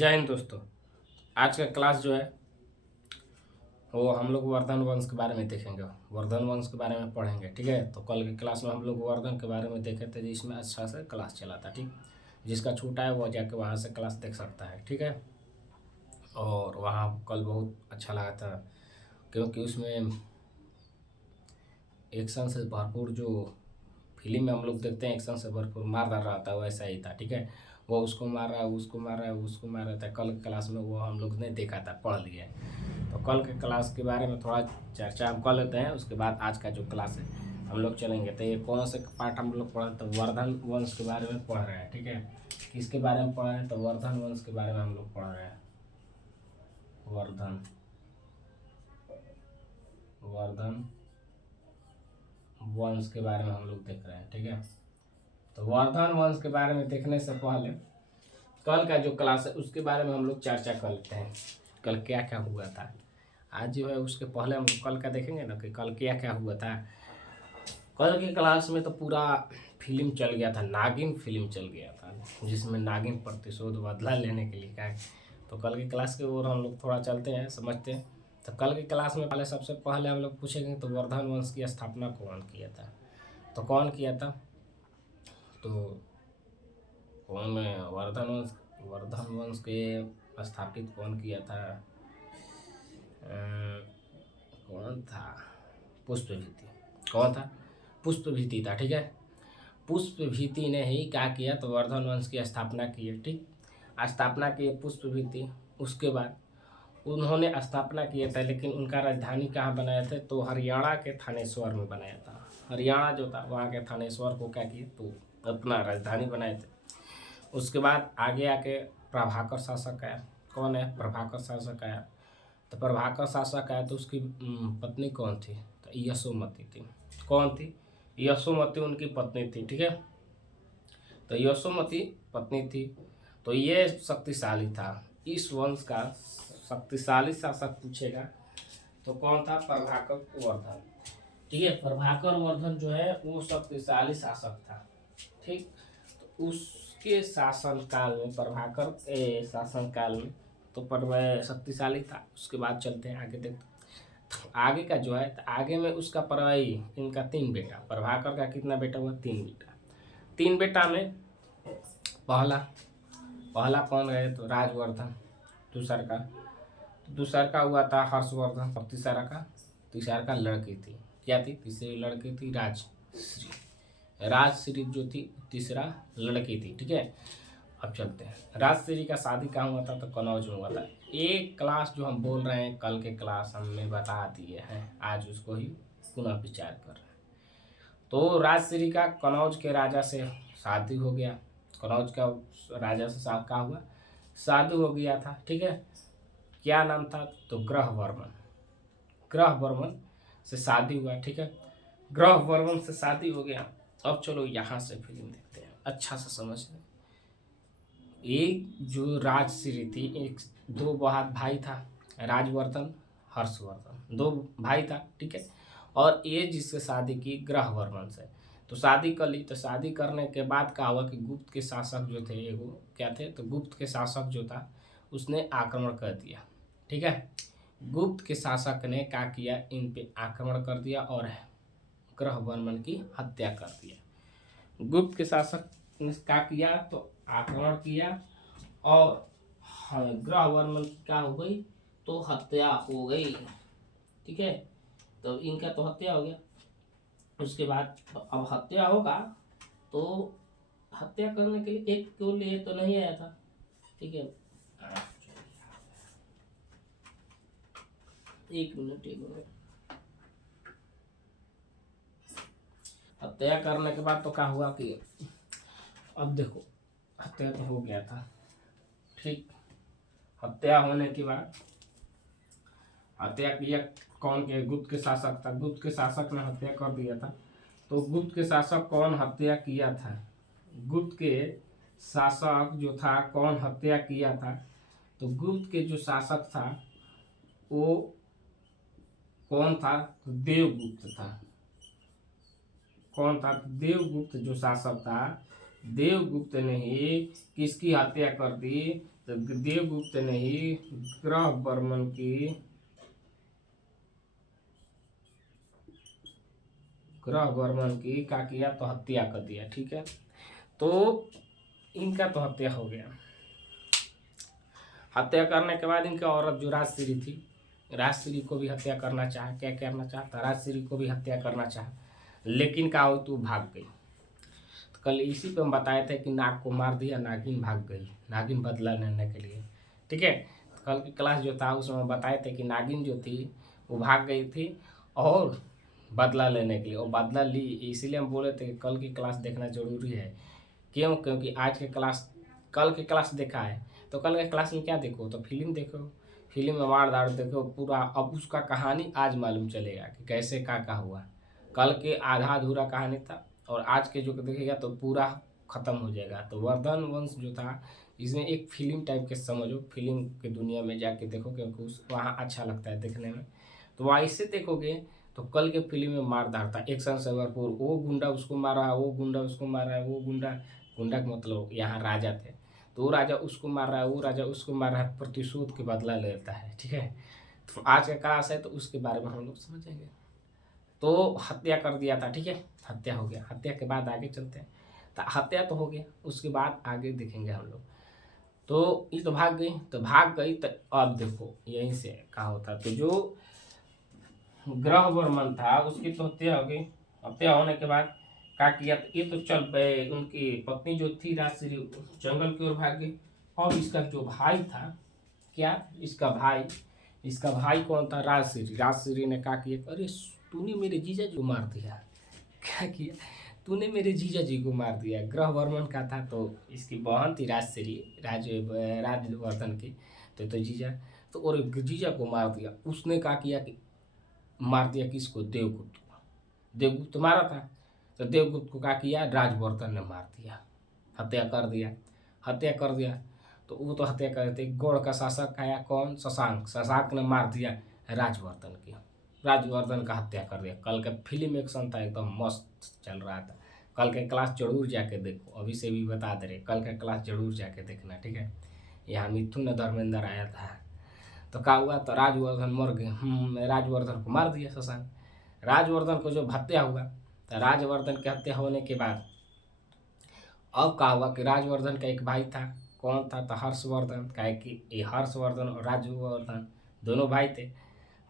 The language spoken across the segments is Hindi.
जय हिंद दोस्तों। आज का क्लास जो है वो हम लोग वर्धन वंश के बारे में देखेंगे। वर्धन वंश के बारे में पढ़ेंगे, ठीक है। तो कल की क्लास में हम लोग वर्धन के बारे में देखे थे, जिसमें अच्छा से क्लास चला था, ठीक। जिसका छूटा है वो जाके वहाँ से क्लास देख सकता है, ठीक है। और वहाँ कल बहुत अच्छा लगा था, क्योंकि उसमें एक्शन से भरपूर जो फिल्म में हम लोग देखते हैं, एक्शन से भरपूर मार डाल रहा था, वैसा ही था, ठीक है। वो उसको मार रहा है, उसको मार रहा है, उसको मार रहा था। कल की क्लास में वो हम लोग ने देखा था, पढ़ लिया है। तो कल के क्लास के बारे में थोड़ा चर्चा हम कर लेते हैं, उसके बाद आज का जो क्लास है हम लोग चलेंगे। तो ये कौन से पार्ट हम लोग पढ़ रहे हैं? तो वर्धन वंश के बारे में पढ़ रहे हैं, ठीक है। किसके बारे में पढ़ रहे हैं? तो वर्धन वंश के बारे में हम लोग पढ़ रहे हैं। वर्धन वर्धन वंश के बारे में हम लोग देख रहे हैं, ठीक है। तो वर्धन वंश के बारे में देखने से पहले कल का जो क्लास है उसके बारे में हम लोग चर्चा कर लेते हैं। कल क्या क्या हुआ था आज जो है, उसके पहले हम लोग कल का देखेंगे ना कि कल क्या क्या हुआ था। कल की क्लास में तो पूरा फिल्म चल गया था, नागिन फिल्म चल गया था, जिसमें नागिन प्रतिशोध बदला लेने के लिए क्या। तो कल की क्लास के ओर हम लोग थोड़ा चलते हैं, समझते हैं। तो कल की क्लास में पहले सबसे पहले हम लोग पूछेंगे तो वर्धन वंश की स्थापना कौन किया था? तो कौन किया था? तो कौन वर्धन वंश के स्थापित कौन किया था? कौन था? पुष्पभीति। कौन था? पुष्पभीति था, ठीक है। पुष्पभीति ने ही क्या किया? तो वर्धन वंश की स्थापना की है, ठीक। स्थापना की है पुष्पभीति। उसके बाद उन्होंने स्थापना किया था, लेकिन उनका राजधानी कहाँ बनाया था? तो हरियाणा के थानेश्वर में बनाया था। हरियाणा जो था वहाँ के थानेश्वर को क्या किया? तो अपना राजधानी बनाए थे। उसके बाद आगे आके प्रभाकर शासक आया। कौन है? प्रभाकर शासक आया। तो प्रभाकर शासक आया तो उसकी पत्नी कौन थी? तो यशोमती थी। कौन थी? यशोमती उनकी पत्नी थी, ठीक है। तो यशोमती पत्नी थी। तो ये शक्तिशाली था। इस वंश का शक्तिशाली शासक पूछेगा तो कौन था? प्रभाकर वर्धन, ठीक है। प्रभाकर वर्धन जो है वो शक्तिशाली शासक था, ठीक। तो उसके शासनकाल में प्रभाकर के शासनकाल में तो पर शक्तिशाली था। उसके बाद चलते हैं आगे, देखते हैं आगे का जो है। तो आगे में उसका परवाई इनका 3 बेटा। प्रभाकर का कितना बेटा हुआ? 3 बेटा। 3 बेटा में पहला पहला कौन है? तो राजवर्धन। दूसर का हुआ था हर्षवर्धन। और तीसरा का लड़की थी, क्या थी? तीसरी लड़की थी राजश्री। राजश्री जो थी तीसरा लड़की थी, ठीक है। अब चलते हैं, राजश्री का शादी कहाँ हुआ था? तो कनौज में हुआ था। एक क्लास जो हम बोल रहे हैं कल के क्लास हमने बता दिए हैं, आज उसको ही पुनः विचार कर रहे हैं। तो राजश्री का कनौज के राजा से शादी हो गया। कनौज का राजा से का हुआ? शादी हो गया था, ठीक है। क्या नाम था? तो ग्रहवर्मन। ग्रहवर्मन से शादी हुआ, ठीक है। ग्रहवर्मन से शादी हो गया। अब चलो यहाँ से फिल्म देखते हैं, अच्छा से समझ लें। एक जो राजश्री थी, एक 2 भाई था, राजवर्धन, हर्षवर्धन, 2 भाई था, ठीक है। और ये जिससे शादी की ग्रहवर्मन से, तो शादी कर ली। तो शादी करने के बाद क्या हुआ कि गुप्त के शासक जो थे, एगो क्या थे? तो गुप्त के शासक जो था उसने आक्रमण कर दिया, ठीक है। गुप्त के शासक ने क्या किया? इन पे आक्रमण कर दिया और ग्रहवर्मन की हत्या कर दिया। गुप्त के शासक ने क्या किया? तो आक्रमण किया और ग्रहवर्मन की क्या हो गई? तो हत्या हो गई, ठीक है। तो इनका तो हत्या हो गया। उसके बाद अब हत्या होगा तो हत्या करने के लिए एक को लिए तो नहीं आया था, ठीक है। एक मिनट। हत्या करने के बाद तो क्या हुआ कि अब देखो, हत्या तो हो गया था, ठीक। हत्या होने के बाद हत्या किया कौन के? गुप्त के शासक था। गुप्त के शासक ने हत्या कर दिया था। तो गुप्त के शासक कौन हत्या किया था? गुप्त के शासक जो था कौन हत्या किया था? तो गुप्त के जो शासक था वो कौन था? तो देवगुप्त था। कौन था? देवगुप्त जो शासक था, देवगुप्त ने ही किसकी हत्या कर दी? तो देवगुप्त ने ही ग्रहवर्मन की क्या किया, तो हत्या कर दिया। ठीक है, तो इनका तो हत्या हो गया। हत्या करने के बाद इनकी औरत जो राजश्री थी, राजश्री को भी हत्या करना चाहा। क्या करना चाहता, राजश्री को भी हत्या करना चाहा, लेकिन क्या हो, तू भाग गई। तो कल इसी पे हम बताए थे कि नाग को मार दिया, नागिन भाग गई, नागिन बदला लेने के लिए। ठीक है, तो कल की क्लास जो था उसमें बताए थे कि नागिन जो थी वो भाग गई थी और बदला लेने के लिए, और बदला ली। इसीलिए हम बोले थे कि कल की क्लास देखना जरूरी है। क्यों? क्योंकि आज के क्लास, कल की क्लास देखा है तो कल के क्लास में क्या देखो, तो फिल्म देखो, फिल्म में मार दाड़ देखो पूरा। अब उसका कहानी आज मालूम चलेगा कि कैसे क्या हुआ। कल के आधा अधूरा कहानी था और आज के जो देखेगा तो पूरा खत्म हो जाएगा। तो वर्धन वंश जो था इसमें एक फिल्म टाइप के समझो, फिल्म की दुनिया में जाके देखो, क्योंकि उस वहाँ अच्छा लगता है देखने में। तो वहाँ इससे देखोगे तो कल के फिल्म में मार धाड़ था, एक्शन से भरपूर। वो गुंडा उसको मार रहा है, वो गुंडा उसको मार रहा है, वो गुंडा, गुंडा का मतलब यहाँ राजा थे, तो वो राजा उसको मार रहा है, वो राजा उसको मार रहा है, प्रतिशोध के बदला लेता है। ठीक है, तो आज का क्लास है तो उसके बारे में हम लोग समझेंगे। तो हत्या कर दिया था। ठीक है, हत्या हो गया। हत्या के बाद आगे चलते हैं। तो हत्या तो हो गया, उसके बाद आगे देखेंगे हम लोग। तो ये तो भाग गई, तो भाग गई तो अब देखो यहीं से कहा होता, तो जो ग्रहवर्मन था उसकी तो हत्या हो गई। हत्या होने के बाद क्या किया, तो ये तो चल पे उनकी पत्नी जो थी राजश्री जंगल की ओर भाग गई। और इसका जो भाई था, क्या इसका भाई कौन था, राजश्री। राजश्री ने क्या किया, अरे तूने मेरे जीजा जी को मार दिया। क्या किया, तूने मेरे जीजा जी को मार दिया। ग्रहवर्मन का था, तो इसकी बहन थी राजश्री, राजवर्धन की, तो जीजा, तो और जीजा को मार दिया। उसने क्या किया कि मार दिया किसको, देवगुप्त को। देवगुप्त मारा था, तो देवगुप्त को क्या किया, राजवर्धन ने मार दिया, हत्या कर दिया। हत्या कर दिया तो वो तो हत्या कर देते। गौड़ का शासक आया कौन, शशांक। शशांक ने मार दिया राजवर्धन की, राजवर्धन का हत्या कर दिया। कल का फिल्म एक्शन था, एकदम मस्त चल रहा था। कल के क्लास जरूर जाके देखो, अभी से भी बता दे रहे, कल का क्लास जरूर जाके देखना। ठीक है, यहाँ मिथुन ने धर्मेंद्र आया था। तो क्या हुआ, तो राजवर्धन मर गए। राजवर्धन को मार दिया शशांक। राजवर्धन को जो हत्या हुआ, तो राजवर्धन की हत्या होने के बाद अब क्या हुआ कि राजवर्धन का एक भाई था, कौन था, तो हर्षवर्धन। काहे कि ये हर्षवर्धन और राजवर्धन दोनों भाई थे।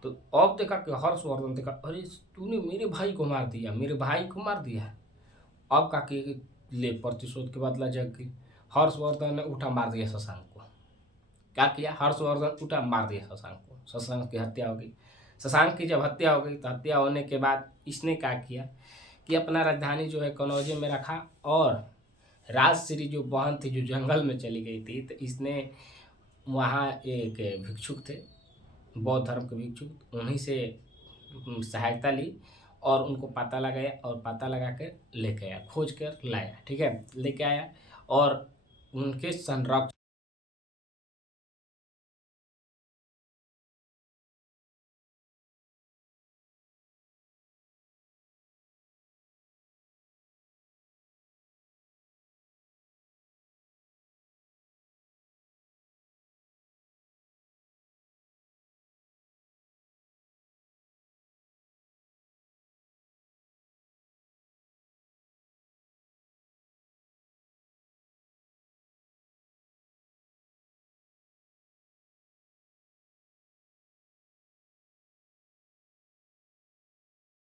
तो अब देखा कि हर्षवर्धन देखा, अरे तूने मेरे भाई को मार दिया, मेरे भाई को मार दिया। अब का कि ले प्रतिशोध के बदला जग गई। हर्षवर्धन ने उठा मार दिया शशांक को। क्या किया, हर्षवर्धन उठा मार दिया शशांक को, शशांक की हत्या हो गई। शशांक की जब हत्या हो गई, तो हत्या होने के बाद इसने क्या किया कि अपना राजधानी जो है कनौजे में रखा, और राजश्री जो बहन थी जो जंगल में चली गई थी, तो इसने वहाँ एक भिक्षुक थे, बौद्ध धर्म के भिक्षुक, उन्हीं से सहायता ली और उनको पता लगाया, और पता लगा कर लेके आया, खोज कर लाया। ठीक है, लेके आया और उनके संरक्षण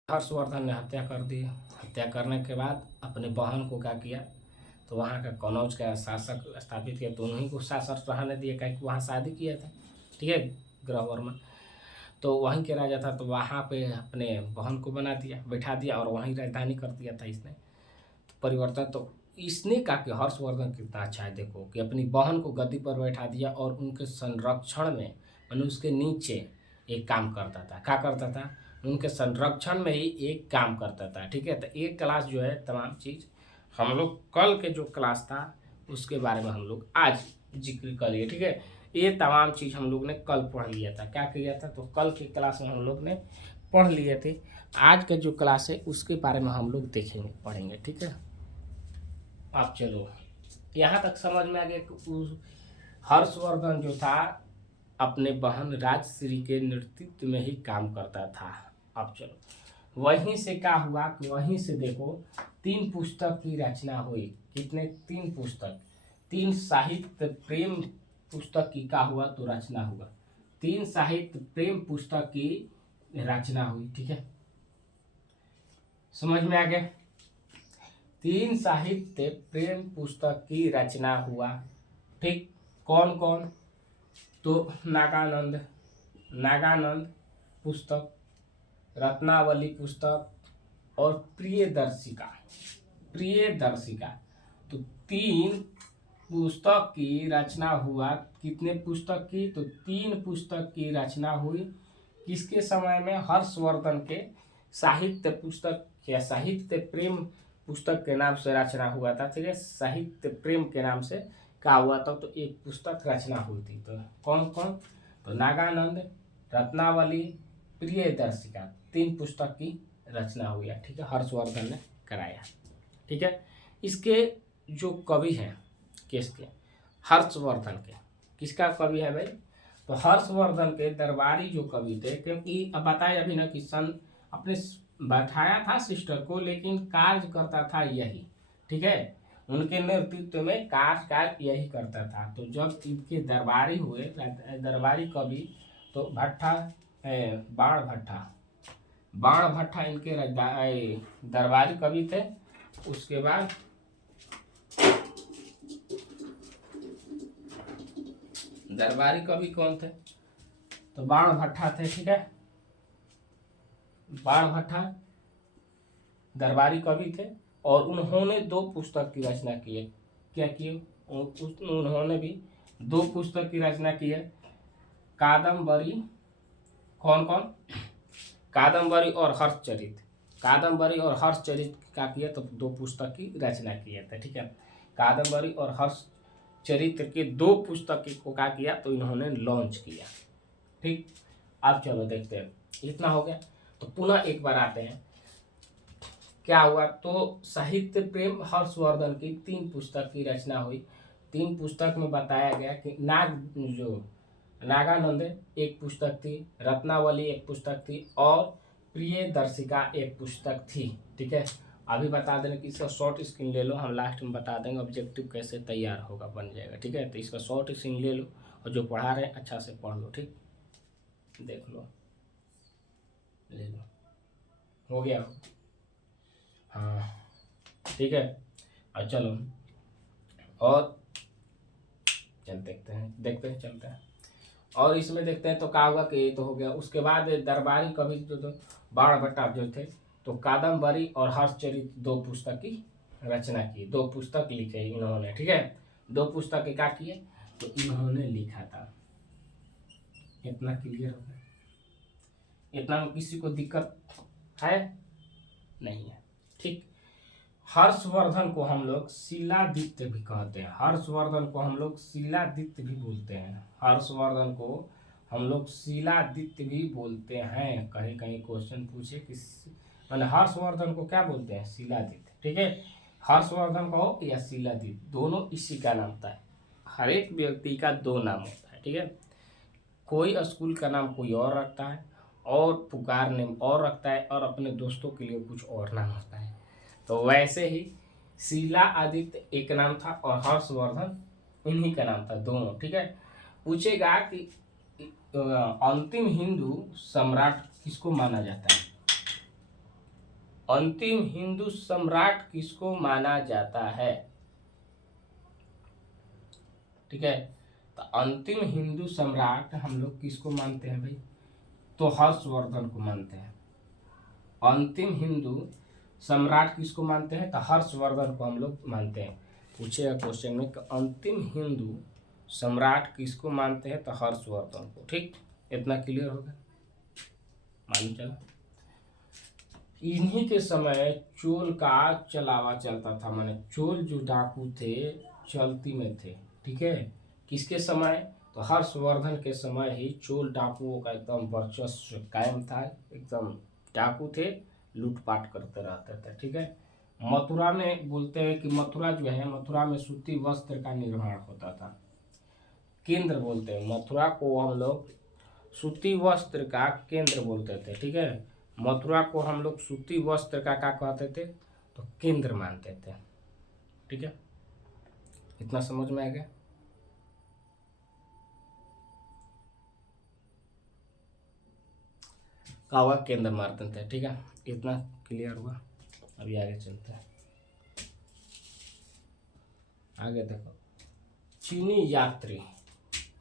हर्षवर्धन ने हत्या कर दी। हत्या करने के बाद अपने बहन को क्या किया, तो वहाँ का कनौज का शासक स्थापित किया, तो उन्हीं को शासक रहने दिया, क्या कि वहाँ शादी किया था। ठीक है, ग्रहवर्मन तो वहीं के राजा था, तो वहाँ पे अपने बहन को बना दिया, बैठा दिया, और वहीं राजधानी कर दिया था इसने। तो परिवर्तन तो इसने कहा कि हर्षवर्धन कितना अच्छा है, देखो कि अपनी बहन को गद्दी पर बैठा दिया और उनके संरक्षण में, मैंने उसके नीचे एक काम करता था। क्या करता था, उनके संरक्षण में ही एक काम करता था। ठीक है, तो एक क्लास जो है तमाम चीज़ हम लोग कल के जो क्लास था उसके बारे में हम लोग आज जिक्र कर लिए। ठीक है, ये तमाम चीज़ हम लोग ने कल पढ़ लिया था। क्या किया था, तो कल की क्लास में हम लोग ने पढ़ लिए थे। आज का जो क्लास है उसके बारे में हम लोग देखेंगे, पढ़ेंगे। ठीक है, अब चलो यहाँ तक समझ में आ गया कि हर्षवर्धन जो था अपने बहन राजश्री के नेतृत्व में ही काम करता था। अब चलो वहीं से क्या हुआ कि वहीं से देखो 3 पुस्तक की रचना हुई। कितने? 3 पुस्तक। 3 साहित्य प्रेम पुस्तक की क्या हुआ तो रचना हुआ। 3 साहित्य प्रेम पुस्तक की रचना हुई। ठीक है, समझ में आ गया? 3 साहित्य प्रेम पुस्तक की रचना हुआ। ठीक, कौन कौन? तो नागानंद पुस्तक, रत्नावली पुस्तक और प्रियदर्शिका। तो 3 पुस्तक की रचना हुआ। कितने पुस्तक की? तो 3 पुस्तक की रचना हुई। किसके समय में? हर्षवर्धन के साहित्य पुस्तक या साहित्य प्रेम पुस्तक के नाम से रचना हुआ था। ठीक है, साहित्य प्रेम के नाम से क्या हुआ था तो एक पुस्तक रचना हुई थी। तो कौन कौन? तो नागानंद, रत्नावली, प्रियदर्शिका, 3 पुस्तक की रचना हुई है। ठीक है, हर्षवर्धन ने कराया। ठीक है, इसके जो कवि हैं किसके? हर्षवर्धन के। किसका कवि है भाई? तो हर्षवर्धन के दरबारी जो कवि थे, क्योंकि अब बताया अभी ना कि सन अपने बैठाया था सिस्टर को, लेकिन कार्य करता था यही। ठीक है, उनके नेतृत्व में कार्य यही करता था। तो जब इनके दरबारी हुए, दरबारी कवि, तो बाण भट्टा इनके दरबारी कवि थे। उसके बाद दरबारी कवि कौन थे? तो बाण भट्टा थे। ठीक है, बाण भट्टा दरबारी कवि थे और उन्होंने 2 पुस्तक की रचना की है। क्या किए? उन्होंने भी 2 पुस्तक की रचना की है। कादम्बरी, कौन कौन? कादम्बरी और हर्षचरित। कादम्बरी और हर्षचरित का किया तो 2 पुस्तक की रचना किया था। ठीक है, कादम्बरी और हर्षचरित के 2 पुस्तक को क्या किया तो इन्होंने लॉन्च किया। ठीक, अब चलो देखते हैं। इतना हो गया तो पुनः एक बार आते हैं क्या हुआ। तो साहित्य प्रेम हर्षवर्धन की 3 पुस्तक की रचना हुई। 3 पुस्तक में बताया गया कि नागानंद एक पुस्तक थी, रत्नावली एक पुस्तक थी और प्रियदर्शिका एक पुस्तक थी। ठीक है, अभी बता दें कि इसका शॉर्ट स्क्रीन ले लो, हम लास्ट में बता देंगे ऑब्जेक्टिव कैसे तैयार होगा, बन जाएगा। ठीक है, तो इसका शॉर्ट स्क्रीन ले लो और जो पढ़ा रहे हैं अच्छा से पढ़ लो। ठीक, देख लो, ले लो, हो गया? हाँ, ठीक है। और चलो और देखते हैं चलते हैं और इसमें देखते हैं तो क्या होगा कि ये तो हो गया। उसके बाद दरबारी कवि जो तो बाण भट्टा जो थे, तो कादम्बरी और हर्षचरित 2 पुस्तक की रचना की, 2 पुस्तक लिखे इन्होंने। ठीक है, 2 पुस्तक क्या किए तो इन्होंने लिखा था। इतना क्लियर हो गया? इतना में किसी को दिक्कत है? नहीं है। ठीक, हर्षवर्धन को हम लोग शिलादित्य भी कहते हैं। हर्षवर्धन को हम लोग शिलादित्य भी बोलते हैं। हर्षवर्धन को हम लोग शिलादित्य भी बोलते हैं। कहीं कहीं क्वेश्चन पूछे कि मैंने हर्षवर्धन को क्या बोलते हैं? शिलादित्य। ठीक है, हर्षवर्धन को या शिलादित्य दोनों इसी का नाम होता है। हर एक व्यक्ति का 2 नाम होता है। ठीक है, कोई स्कूल का नाम कोई और रखता है और पुकार नेम और रखता है और अपने दोस्तों के लिए कुछ और नाम होता है। तो वैसे ही शीला आदित्य एक नाम था और हर्षवर्धन इन्हीं का नाम था, दोनों। ठीक है, पूछेगा कि अंतिम हिंदू सम्राट किसको माना जाता है? अंतिम हिंदू सम्राट किसको माना जाता है? ठीक है, तो अंतिम हिंदू सम्राट हम लोग किसको मानते हैं भाई? तो हर्षवर्धन को मानते हैं। अंतिम हिंदू सम्राट किसको मानते हैं? तो हर्षवर्धन को हम लोग मानते हैं। पूछेगा क्वेश्चन में कि अंतिम हिंदू सम्राट किसको मानते हैं? तो हर्षवर्धन को। ठीक, इतना क्लियर हो गया? मालूम चला? इन्हीं के समय चोल का चलावा चलता था, माने चोल जो डाकू थे चलती में थे। ठीक है, किसके समय? तो हर्षवर्धन के समय ही चोल डाकुओं का एकदम वर्चस्व कायम था। एकदम डाकू थे, लूटपाट करते रहते थे। ठीक है, मथुरा में बोलते हैं कि मथुरा जो है, मथुरा में सूती वस्त्र का निर्माण होता था। केंद्र बोलते हैं। मथुरा को हम लोग सूती वस्त्र का केंद्र बोलते थे, ठीक है। मथुरा को हम लोग सूती वस्त्र का क्या कहते थे, तो केंद्र मानते थे, ठीक है। इतना समझ में आ गया। का हुआ, केंद्र मानते थे, ठीक है। इतना क्लियर हुआ। अभी आगे चलते हैं। आगे देखो, चीनी यात्री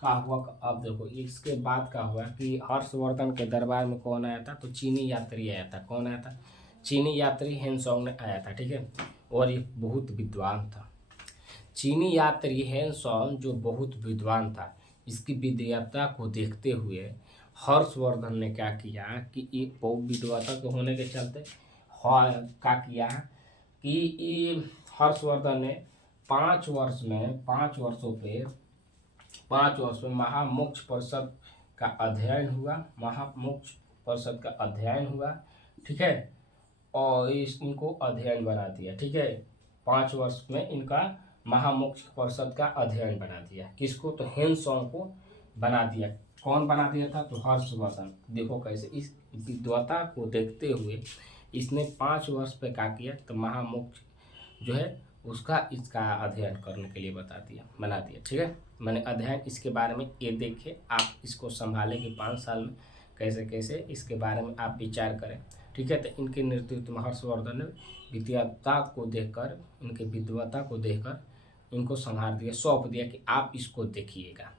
का हुआ। अब देखो इसके बाद का हुआ कि हर्षवर्धन के दरबार में कौन आया था, तो चीनी यात्री आया था। कौन आया था, चीनी यात्री हेनसोंग ने आया था, ठीक है। और ये बहुत विद्वान था। चीनी यात्री हेनसोंग जो बहुत विद्वान था, इसकी विद्वता को देखते हुए हर्षवर्धन ने क्या किया कि ये बहुत विद्वता के होने के चलते क्या किया कि ये हर्षवर्धन ने 5 वर्ष में महामोक्ष परिषद का अध्ययन हुआ। महामोक्ष परिषद का अध्ययन हुआ, ठीक है। और इनको अध्ययन बना दिया, ठीक है। 5 वर्ष में इनका महामोक्ष परिषद का अध्ययन बना दिया। किसको, तो हेनसोंग को बना दिया। कौन बना दिया था, तो हर्षवर्धन। देखो कैसे इस विद्वता को देखते हुए इसने 5 वर्ष पे क्या किया, तो महामोक्ष जो है इसका अध्ययन करने के लिए बना दिया, ठीक है। मैंने अध्ययन इसके बारे में ये देखे, आप इसको संभालें कि 5 साल में कैसे कैसे इसके बारे में आप विचार करें, ठीक है। तो इनके नेतृत्व में हर्षवर्धन ने विद्वता को देखकर, इनके विद्वता को देखकर इनको संभाल दिया, सौंप दिया कि आप इसको देखिएगा,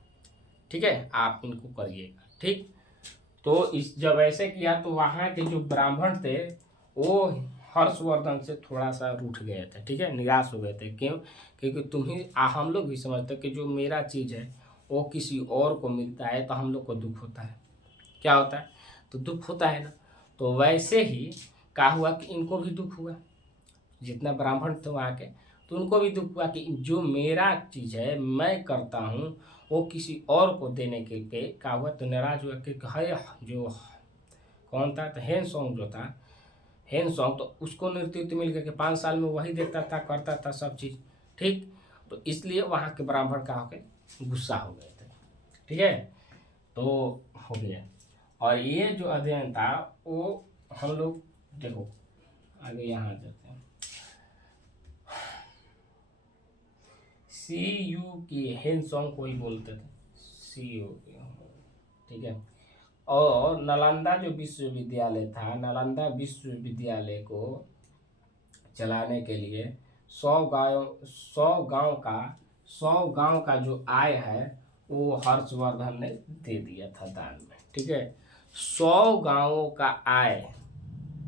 ठीक है, आप इनको करिएगा, ठीक। तो इस जब ऐसे किया तो वहाँ के जो ब्राह्मण थे वो हर्षवर्धन से थोड़ा सा रूठ गए थे, ठीक है, निराश हो गए थे। क्यों, क्योंकि हम लोग भी समझते कि जो मेरा चीज़ है वो किसी और को मिलता है तो हम लोग को दुख होता है। क्या होता है, तो दुख होता है ना। तो वैसे ही क्या हुआ कि इनको भी दुख हुआ, जितना ब्राह्मण थे वहाँ के, तो उनको भी दुख हुआ कि जो मेरा चीज़ है मैं करता हूँ वो किसी और को देने के पे क्या हुआ, तो नाराज हुआ कि है जो कौन था, तो हेनसोंग जो था, हेनसोंग, तो उसको नेतृत्व मिल गया कि 5 साल में वही देखता था, करता था सब चीज़, ठीक। तो इसलिए वहाँ के ब्राह्मण का होकर गुस्सा हो गए थे, ठीक है। तो हो गया। और ये जो अध्ययन था वो हम लोग देखो आगे यहाँ जाते हैं। CU की हेनसोंग को ही बोलते थे, CU की, ठीक है। और नालंदा जो विश्वविद्यालय था, नालंदा विश्वविद्यालय को चलाने के लिए 100 गांव का जो आय है वो हर्षवर्धन ने दे दिया था दान में, ठीक है। 100 गांवों का आय,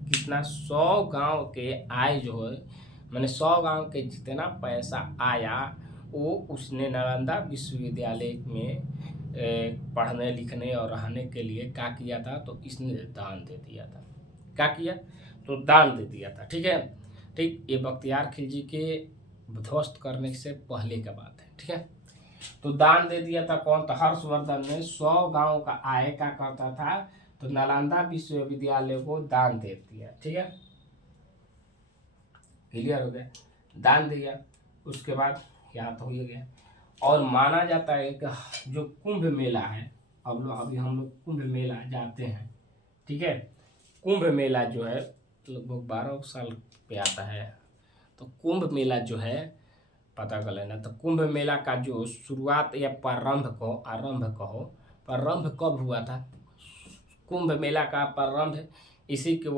कितना, 100 गांव के आय जो है, मैंने 100 गांव के जितना पैसा आया वो उसने नालंदा विश्वविद्यालय में पढ़ने लिखने और रहने के लिए क्या किया था, तो इसने दान दे दिया था। क्या किया, तो दान दे दिया था, ठीक है, ठीक। ये बख्तियार खिलजी के ध्वस्त करने से पहले का बात है, ठीक है। तो दान दे दिया था कौन, तो हर्षवर्धन ने 100 गांव का आय क्या करता था, तो नालंदा विश्वविद्यालय को दान दे दिया, ठीक है। क्लियर हो गया, दान दिया। उसके बाद यहाँ तो हो ही गया। और माना जाता है कि जो कुंभ मेला है, अभी हम लोग कुंभ मेला जाते हैं, ठीक है। कुंभ मेला जो है लगभग 12 साल पे आता है। तो कुंभ मेला जो है पता कर लेना। तो कुंभ मेला का जो शुरुआत या प्रारंभ कब हुआ था, कुंभ मेला का प्रारंभ इसी के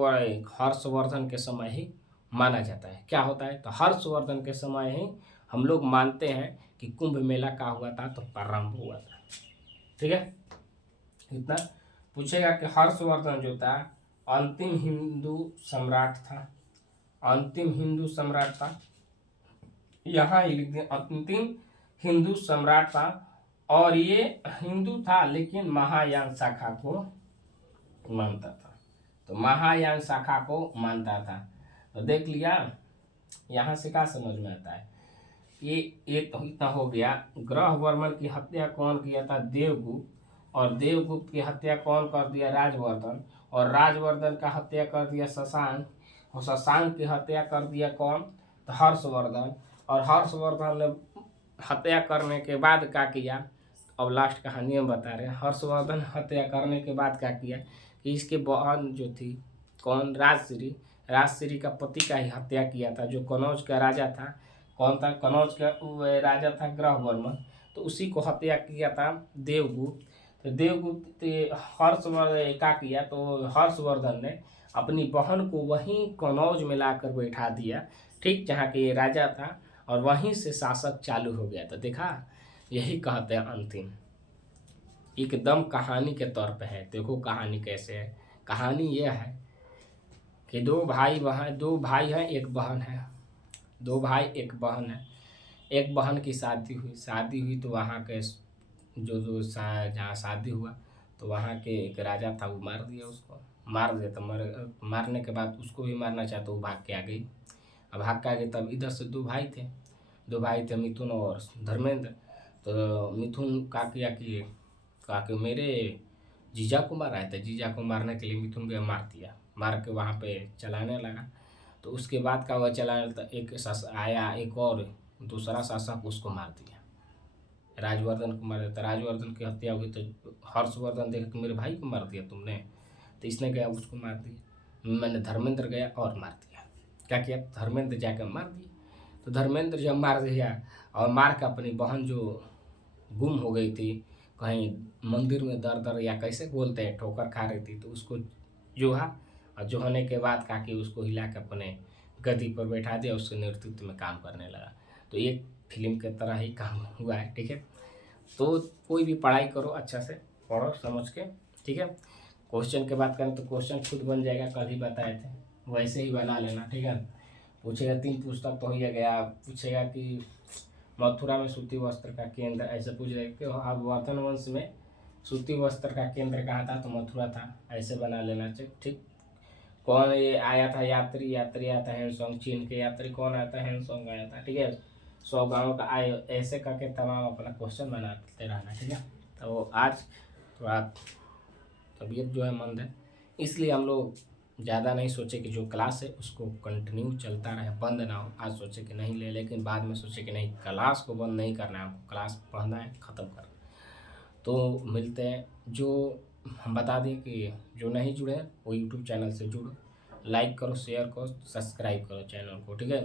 हर्षवर्धन के समय ही माना जाता है। क्या होता है, तो हर्षवर्धन के समय ही हम लोग मानते हैं कि कुंभ मेला का हुआ था, तो प्रारंभ हुआ था, ठीक है। इतना पूछेगा कि हर्षवर्धन जो था अंतिम हिंदू सम्राट था, अंतिम हिंदू सम्राट था, यहाँ ही लिख दें, अंतिम हिंदू सम्राट था। और ये हिंदू था लेकिन महायान शाखा को मानता था, तो महायान शाखा को मानता था। तो देख लिया, यहाँ से क्या समझ में आता है, ये तो इतना हो गया। ग्रह वर्मन की हत्या कौन किया था, देवगुप्त। और देवगुप्त की हत्या कौन कर दिया, राजवर्धन। और राजवर्धन का हत्या कर दिया शशांक। और शशांक की हत्या कर दिया कौन, तो हर्षवर्धन। और हर्षवर्धन ने हत्या करने के बाद क्या किया, अब लास्ट कहानी हम बता रहे हैं। हर्षवर्धन हत्या करने के बाद क्या किया कि इसके बहन जो थी, कौन, राजश्री का पति का ही हत्या किया था, जो कनौज का राजा था। कौन था? कनौज का वो राजा था ग्रहवर्मन, तो उसी को हत्या किया था देवगुप्त। तो देवगुप्त हर्षवर्धन क्या किया, तो हर्षवर्धन ने अपनी बहन को वहीं कनौज में लाकर बैठा दिया, ठीक जहाँ के ये राजा था, और वहीं से शासक चालू हो गया था। देखा, यही कहते हैं अंतिम, एकदम कहानी के तौर पे है। देखो कहानी कैसे है। कहानी यह है कि दो भाई हैं, एक बहन है। दो भाई एक बहन है। एक बहन की शादी हुई तो वहाँ के जहाँ शादी हुआ तो वहाँ के एक राजा था, वो मार दिया उसको। मार दिया तो मारने के बाद उसको भी मारना चाहता, वो भाग के आ गई। अब भाग के आ गई, तब इधर से दो भाई थे मिथुन और धर्मेंद्र। तो मिथुन का किया कि कहा कि मेरे जीजा को मारा है, तो जीजा को मारने के लिए मिथुन को मार दिया। मार के वहाँ पे चलाने लगा। तो उसके बाद का वह चलाने तो एक और दूसरा शासक उसको मार दिया, राजवर्धन को मार दिया। तो राजवर्धन की हत्या हुई तो हर्षवर्धन देखा कि मेरे भाई को मार दिया तुमने, तो इसने गया उसको मार दिया। मैंने धर्मेंद्र गया और मार दिया। क्या किया? धर्मेंद्र जाकर मार दिया। तो धर्मेंद्र जब मार दिया और मार के अपनी बहन जो गुम हो गई थी कहीं मंदिर में दर या कैसे बोलते हैं, ठोकर खा रही थी, तो उसको जोहा, और जोहने के बाद काके उसको हिला के अपने गद्दी पर बैठा दिया, उसके नेतृत्व में काम करने लगा। तो एक फिल्म के तरह ही काम हुआ है, ठीक है। तो कोई भी पढ़ाई करो, अच्छा से पढ़ो समझ के, ठीक है। क्वेश्चन की बात करें तो क्वेश्चन खुद बन जाएगा, कल ही बताए थे, वैसे ही बना लेना, ठीक है। पूछेगा 3 पुस्तक तो हो ही गया। पूछेगा कि मथुरा में सूती वस्त्र का केंद्र, ऐसे पूछ रहे कि अब वर्धन वंश में सूती वस्त्र का केंद्र कहाँ था, तो मथुरा था, ऐसे बना लेना चाहिए, ठीक। कौन ये आया था यात्री आया था हैंडसोंग, चीन के यात्री कौन आया था, हैंडसोंग आया था, ठीक है। 100 गाँव का आए, ऐसे करके तमाम अपना क्वेश्चन बनाते रहना, ठीक है। तो आज थोड़ा तबीयत जो है मंद है, इसलिए हम लोग ज़्यादा नहीं सोचे कि जो क्लास है उसको कंटिन्यू चलता रहे, बंद ना हो। आज सोचे कि नहीं ले, लेकिन बाद में सोचे कि नहीं, क्लास को बंद नहीं करना है, हमको क्लास पढ़ना है, ख़त्म करना। तो मिलते हैं। जो हम बता दें कि जो नहीं जुड़े हैं वो यूट्यूब चैनल से जुड़ो, लाइक करो, शेयर करो, सब्सक्राइब करो चैनल को, ठीक है।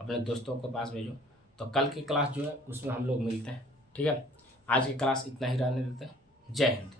अपने दोस्तों को पास भेजो। तो कल की क्लास जो है उसमें हम लोग मिलते हैं, ठीक है। आज की क्लास इतना ही रहने देते हैं। जय हिंद।